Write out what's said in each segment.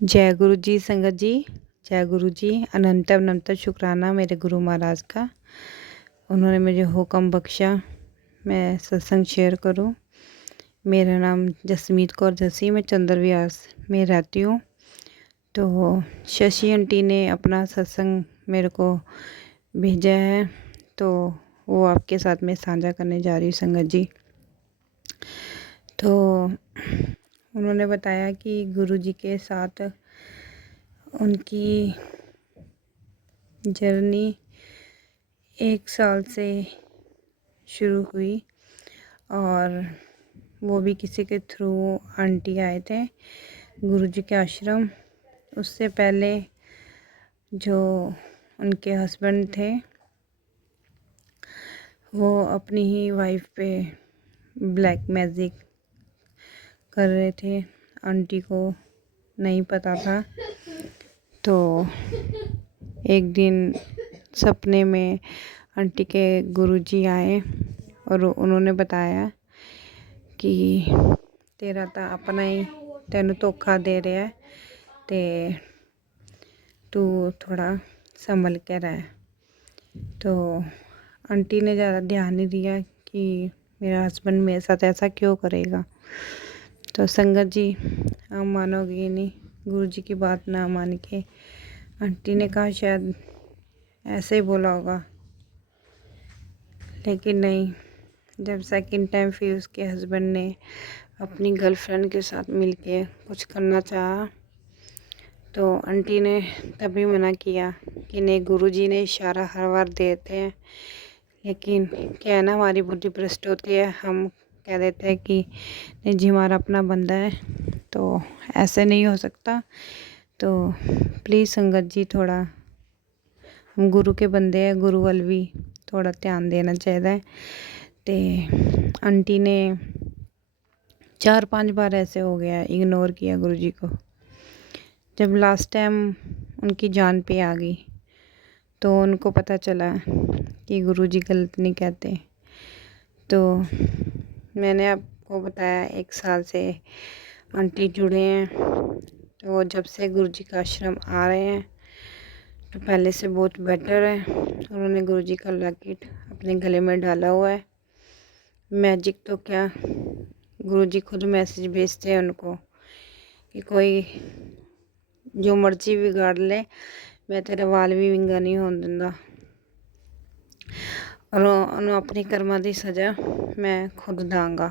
जय गुरु जी संगत जी। जय गुरु जी। अनंत अनंत शुक्राना मेरे गुरु महाराज का। उन्होंने मुझे हुक्म बख्शा मैं सत्संग शेयर करूं। मेरा नाम जसमीत कौर जसी, मैं चंद्र विहार में रहती हूँ। तो शशि आंटी ने अपना सत्संग मेरे को भेजा है, तो वो आपके साथ में साझा करने जा रही हूँ संगत जी। तो उन्होंने बताया कि गुरु जी के साथ उनकी जर्नी 1 साल से शुरू हुई, और वो भी किसी के थ्रू आंटी आए थे गुरु जी के आश्रम। उससे पहले जो उनके हस्बैंड थे वो अपनी ही वाइफ पे ब्लैक मैजिक कर रहे थे, आंटी को नहीं पता था। तो एक दिन सपने में आंटी के गुरुजी आए और उन्होंने बताया कि तेरा तो अपना ही तेनू धोखा दे रहा है, ते तू थोड़ा संभल के रह। तो आंटी ने ज़्यादा ध्यान नहीं दिया कि मेरा हस्बैंड मेरे साथ ऐसा क्यों करेगा। तो संगत जी, आप मानोगे नहीं, गुरुजी की बात ना मान के आंटी ने कहा शायद ऐसे ही बोला होगा, लेकिन नहीं। जब सेकंड टाइम फिर उसके हस्बैंड ने अपनी गर्लफ्रेंड के साथ मिलके कुछ करना चाहा, तो आंटी ने तभी मना किया कि नहीं, गुरुजी ने इशारा हर बार देते हैं, लेकिन क्या है ना, हमारी बुद्धि भ्रष्ट होती है। हम कह देते हैं कि नहीं जी, हमारा अपना बंदा है, तो ऐसे नहीं हो सकता। तो प्लीज़ संगत जी, थोड़ा हम गुरु के बंदे हैं, गुरु वाल भी थोड़ा ध्यान देना चाहिए। तो आंटी ने 4-5 बार ऐसे हो गया इग्नोर किया गुरुजी को। जब लास्ट टाइम उनकी जान पे आ गई तो उनको पता चला कि गुरुजी गलत नहीं कहते। तो मैंने आपको बताया 1 साल से आंटी जुड़े हैं। तो जब से गुरुजी का आश्रम आ रहे हैं तो पहले से बहुत बेटर है। उन्होंने गुरुजी का लॉकेट अपने गले में डाला हुआ है। मैजिक तो क्या, गुरुजी खुद मैसेज भेजते हैं उनको कि कोई जो मर्जी बिगाड़ ले, मैं तेरा वाल भी विंगा नहीं होने दिंदा, और उन्होंने अपनी कर्मा की सज़ा मैं खुद दांगा।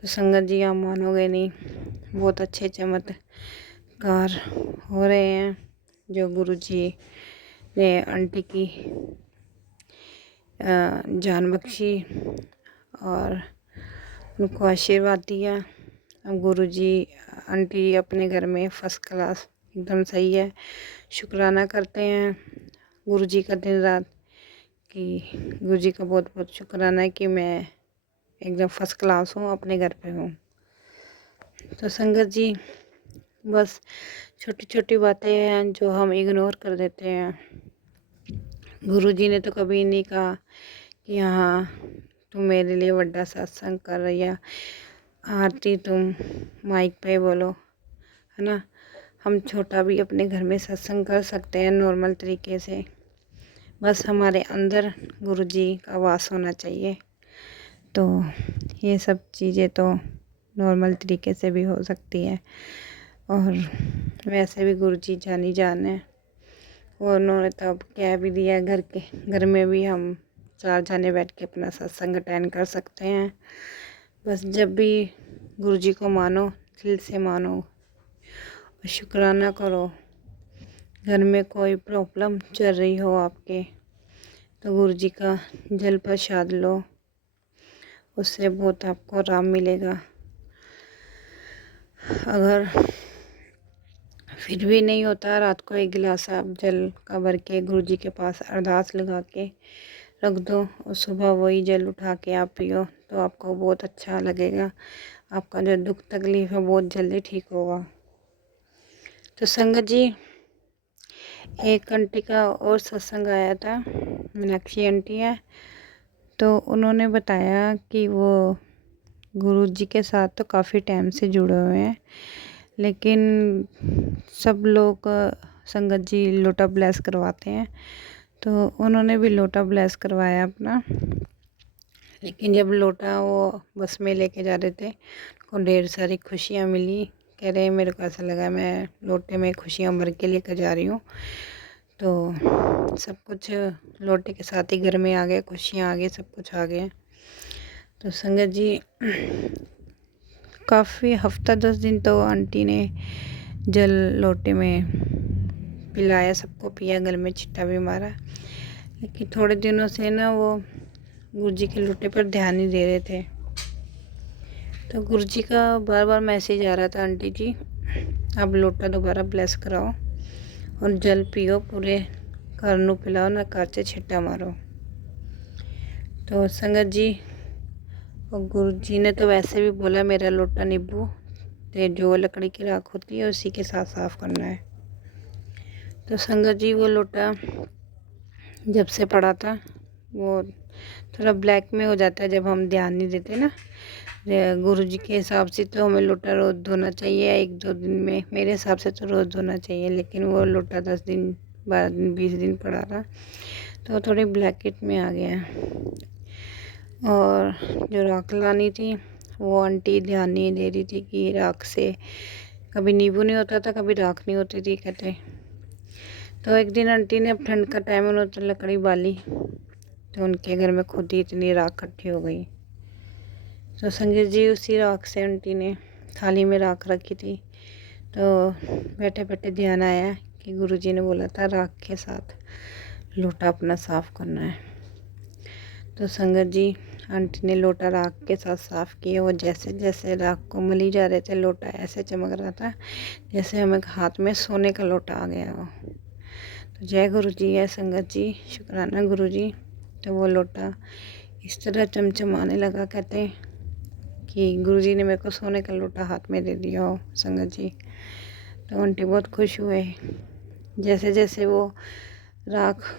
तो संगत जी, आप मानोगे नहीं, बहुत अच्छे चमत्कार हो रहे हैं जो गुरुजी ने आंटी की जान बख्शी और उनको आशीर्वाद दिया। अब गुरुजी आंटी अपने घर में फर्स्ट क्लास एकदम सही है। शुक्राना करते हैं गुरुजी का दिन रात कि गुरुजी का बहुत बहुत शुक्राना है कि मैं एकदम फर्स्ट क्लास हूँ, अपने घर पे हूँ। तो संगत जी, बस छोटी छोटी बातें हैं जो हम इग्नोर कर देते हैं। गुरुजी ने तो कभी नहीं कहा कि हाँ तुम मेरे लिए बड़ा सत्संग कर रही है, आरती तुम माइक पे बोलो, है ना। हम छोटा भी अपने घर में सत्संग कर सकते हैं नॉर्मल तरीके से, बस हमारे अंदर गुरुजी का वास होना चाहिए। तो ये सब चीज़ें तो नॉर्मल तरीके से भी हो सकती है, और वैसे भी गुरुजी जानी जान है। और उन्होंने तब कह भी दिया, घर में भी हम 4 जने बैठ के अपना सत्संग अटेंड कर सकते हैं। बस जब भी गुरुजी को मानो, दिल से मानो और शुक्राना करो। घर में कोई प्रॉब्लम चल रही हो आपके, तो गुरुजी का जल प्रसाद लो, उससे बहुत आपको आराम मिलेगा। अगर फिर भी नहीं होता, रात को 1 गिलास आप जल का भर के गुरुजी के पास अरदास लगा के रख दो, और सुबह वही जल उठा के आप पियो, तो आपको बहुत अच्छा लगेगा। आपका जो दुख तकलीफ़ है बहुत जल्दी ठीक होगा। तो संगत जी, एक आंटी का और सत्संग आया था, मीनाक्षी आंटी है। तो उन्होंने बताया कि वो गुरुजी के साथ तो काफ़ी टाइम से जुड़े हुए हैं, लेकिन सब लोग संगत जी लोटा ब्लेस करवाते हैं, तो उन्होंने भी लोटा ब्लेस करवाया अपना। लेकिन जब लोटा वो बस में लेके जा रहे थे, उनको ढेर सारी खुशियाँ मिली। कह रहे मेरे को ऐसा लगा मैं लोटे में खुशियाँ भर के लेकर जा रही हूँ। तो सब कुछ लोटे के साथ ही घर में आ गया, खुशियाँ आ गई, सब कुछ आ गया। तो संगत जी काफ़ी हफ्ता 10 दिन तो आंटी ने जल लोटे में पिलाया, सबको पिया, गल में छिट्टा भी मारा। लेकिन थोड़े दिनों से ना वो गुरुजी के लोटे पर ध्यान नहीं दे रहे थे। तो गुरुजी का बार बार मैसेज आ रहा था, आंटी जी आप लोटा दोबारा ब्लेस कराओ और जल पियो, पूरे घर नू पिलाओ, ना घर से छिट्टा मारो। तो संगत जी और गुरुजी ने तो वैसे भी बोला मेरा लोटा नींबू ते जो लकड़ी की राख होती है उसी के साथ साफ़ करना है। तो संगत जी वो लोटा जब से पड़ा था वो थोड़ा ब्लैक में हो जाता है जब हम ध्यान नहीं देते ना। गुरुजी के हिसाब से तो हमें लोटा रोज़ धोना चाहिए, 1-2 दिन में, मेरे हिसाब से तो रोज़ धोना चाहिए। लेकिन वो लोटा 10 दिन 12 दिन 20 दिन पड़ा रहा तो थोड़ी ब्लैकेट में आ गया। और जो राख लानी थी वो आंटी ध्यान नहीं दे रही थी कि राख से कभी नींबू नहीं होता था, कभी राख नहीं होती थी कहते। तो एक दिन आंटी ने, अब ठंड का टाइम, उन्होंने तो लकड़ी बाली, तो उनके घर में खुद ही इतनी राख इकट्ठी हो गई। तो संगत जी उसी राख से आंटी ने थाली में राख रखी थी। तो बैठे बैठे ध्यान आया कि गुरुजी ने बोला था राख के साथ लोटा अपना साफ़ करना है। तो संगत जी आंटी ने लोटा राख के साथ साफ़ किया। वो जैसे जैसे राख को मली जा रहे थे लोटा ऐसे चमक रहा था जैसे हमें हाथ में सोने का लोटा आ गया हो। तो जय गुरुजी है संगत जी, शुक्राना गुरुजी। तो वो लोटा इस तरह चमचमाने लगा, कहते कि गुरुजी ने मेरे को सोने का लोटा हाथ में दे दिया हो संगत जी। तो आंटी बहुत खुश हुए। जैसे जैसे वो राख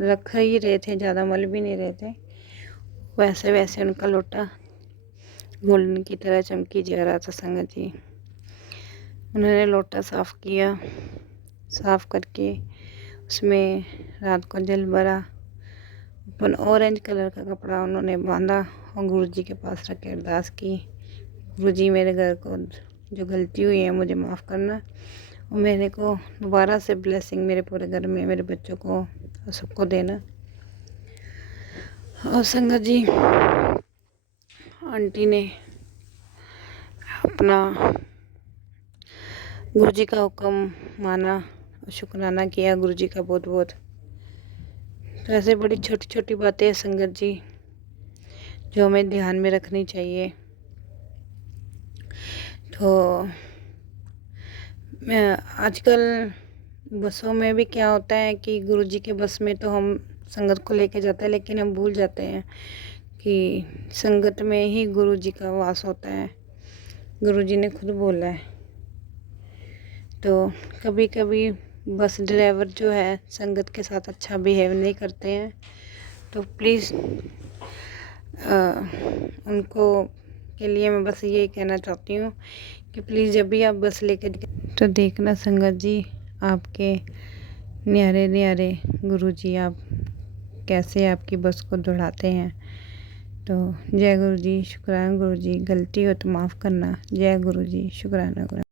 रख ही रहे थे, ज़्यादा मल भी नहीं रहे थे, वैसे वैसे उनका लोटा गोल्डन की तरह चमकी जा रहा था संगत जी। उन्होंने लोटा साफ़ किया, साफ़ करके उसमें रात को जल भरा, अपन ऑरेंज कलर का कपड़ा उन्होंने बांधा और गुरुजी के पास रख के अरदास की, गुरुजी मेरे घर को जो गलती हुई है मुझे माफ़ करना और मेरे को दोबारा से ब्लेसिंग मेरे पूरे घर में, मेरे बच्चों को और सबको देना। और संगत जी आंटी ने अपना गुरुजी का हुक्म माना और शुक्राना किया गुरुजी का बहुत बहुत। तो ऐसे बड़ी छोटी छोटी बातें हैं संगत जी जो हमें ध्यान में रखनी चाहिए। तो आजकल बसों में भी क्या होता है कि गुरुजी के बस में तो हम संगत को लेके जाते हैं, लेकिन हम भूल जाते हैं कि संगत में ही गुरुजी का वास होता है, गुरुजी ने खुद बोला है। तो कभी कभी बस ड्राइवर जो है संगत के साथ अच्छा बिहेव नहीं करते हैं, तो प्लीज़ उनको के लिए मैं बस यही कहना चाहती हूँ कि प्लीज़ जब भी आप बस लेकर तो देखना संगत जी आपके न्यारे न्यारे गुरुजी आप कैसे आपकी बस को दौड़ाते हैं। तो जय गुरुजी, शुक्राना गुरुजी, गलती हो तो माफ़ करना। जय गुरुजी, शुक्राना गुरु।